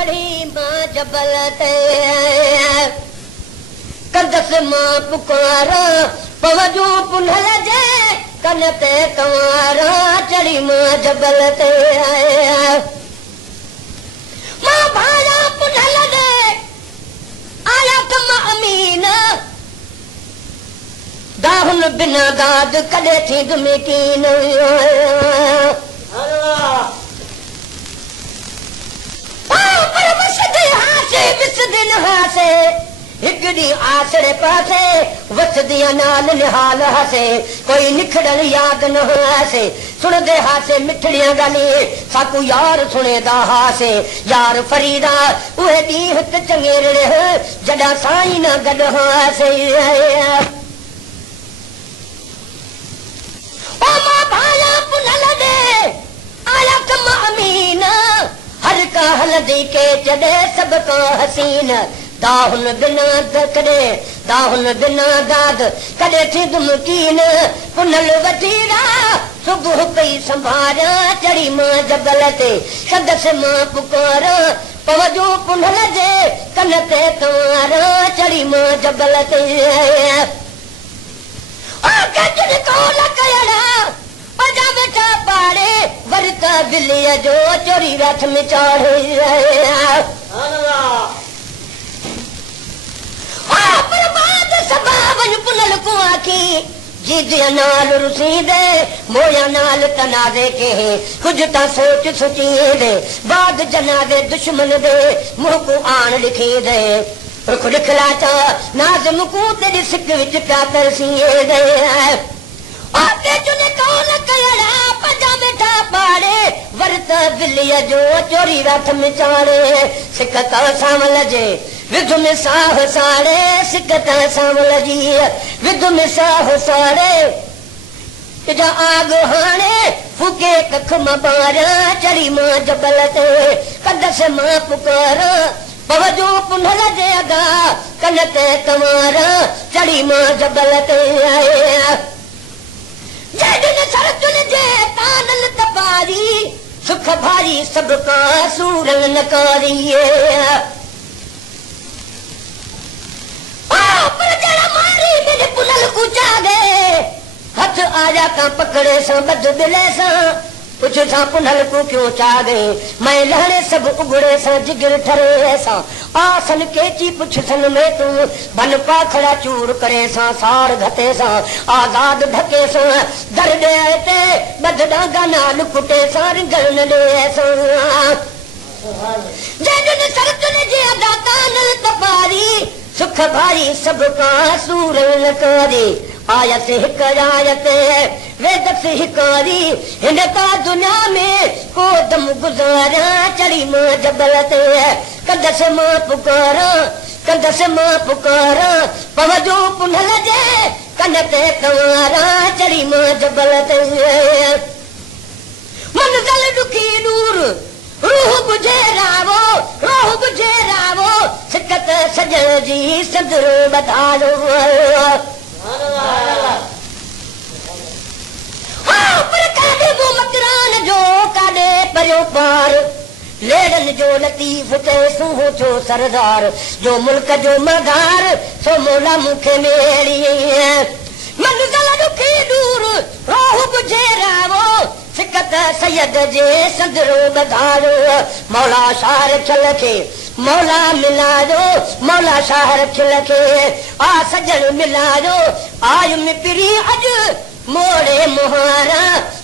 मां जबल ते कंदस मां पुकारा पवजू पुनल जे कन ते कंवारा चढ़ी मां जबल ते मां भाया पुनल दे आया कम अमीन दाहुन बिना दाद कॾे थी दुमिकीन हिक ॾींहुं आसरे पासे वसदी नाल निहाल हसे कोई निखड़ल याद न हसे सुनदे हासे मिठड़ियां गाली साकू यार सुनेदा हासे यार फरीदा उहे ॾींहुं त चङे रड़े जॾा साईं न गॾु हासे ओ मां भाया पुनल दे आया कम अमीन हर का हलदी के जॾे सब का हसीन दाहुन बिना कॾे दाहुन बिना दाद कॾे थी दुमकीन पुनल वठीरा सुबुह पई संभारा चढ़ी मां जबल ते संदसि मां पुकार पवजो पुनल जे कन ते कंवारा चढ़ी मां जबल ते ओ गजन कोल कयड़ा अजा बेटा पाड़े वरता बिल्लीअ जो चोरी रथ में चाढ़े पुनल को आखी जीजिया नाल रुसीदे मोया नाल तनादे के कुछ ता सोच सोची दे बाद जनादे दुश्मन दे मुंह को आन लिखी दे रुख लिखलाता नाज़म को तेरी सिक विच प्या तरसीए दे आते जुने कौन कयड़ा पजा बेटा पाड़े वरत बिल्लीअ जो चोरी रथ में चाड़े सिकता सामल जे विधु में साह साड़े सिकता सामल जी विधु में साह साड़े तुझा आग हाणे फूके कख मां बारा चढ़ी मां जबल ते कंदस मां पुकार पवजो पुनल जे अगा कन ते कंवारा चढ़ी मां जबल ते जॾहिं सरतुन जे तानल तपारी सुख भारी सब का सूरल नकारी पुनल ऊंचा गए हथ आजा का पकड़े सा बद दिले सा कुछ सा पुनल को क्यों चा गए मैं लहरे सब उगड़े सा जिगर ठरे सा आसन केची पुछसन में तू बन पाखड़ा चूर करे सा सार घते सा आजाद धके सा दर दे ते बदड़ा गानाल कुटे सा रिंगल दे सा जैन सरतन जे दातान तपारी सुख भारी सब का सूरल नकारी आयत हिक आयत वेदस हिकारी हिन का दुनिया में को दम गुजारा चढ़ी मां जबल ते कंदस मां पुकारा पवजो पुनल जे कन ते कंवारा चढ़ी मां जबल ते मंज़िल दुखी दूर रूह बुझे रावो सिकत सजण जी सदर बधारो पर काॾे वो मकरान जो काॾे परियो पार लेडन जो लतीफ ते सूहो जो सरदार जो मुल्क जो मदार सो मौला मुखे मेड़ी मंज़िल दुखी दूर रूह बुझे रावो सिकत सैयद जे सदरो बधारो मौला शार चल के मौला मिलारो मौला शाहर खिल के आ सजन मिलारो आयु में पिरी अज मोड़े मुहारा